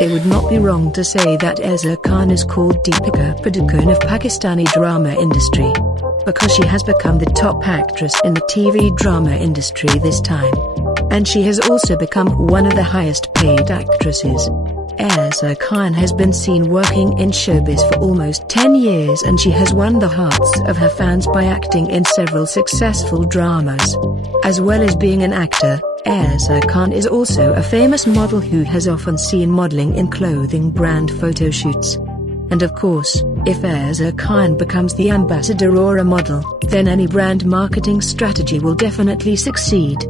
It would not be wrong to say that Ayeza Khan is called Deepika Padukone of Pakistani drama industry, because she has become the top actress in the TV drama industry this time. And she has also become one of the highest paid actresses. Ayeza Khan has been seen working in showbiz for almost 10 years, and she has won the hearts of her fans by acting in several successful dramas. As well as being an actor, Ayeza Khan is also a famous model who has often seen modeling in clothing brand photoshoots. And of course, if Ayeza Khan becomes the ambassador or a model, then any brand marketing strategy will definitely succeed.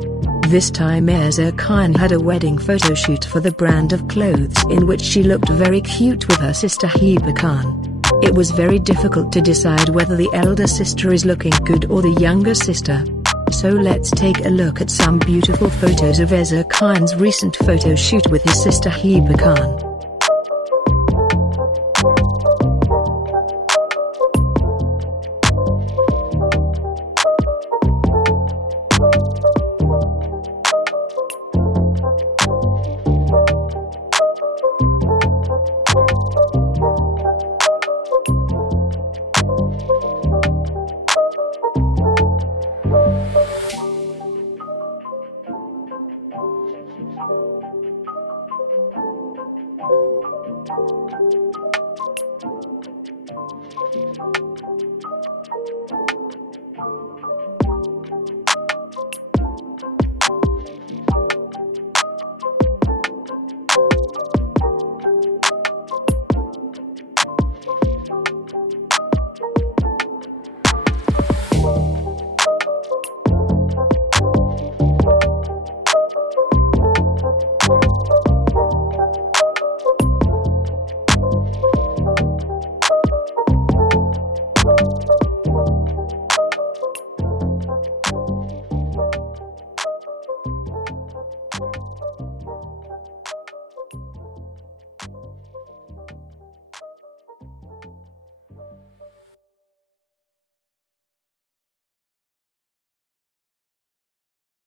This time Ayeza Khan had a wedding photoshoot for the brand of clothes in which she looked very cute with her sister Hiba Khan. It was very difficult to decide whether the elder sister is looking good or the younger sister. So let's take a look at some beautiful photos of Ayeza Khan's recent photo shoot with his sister Hiba Khan.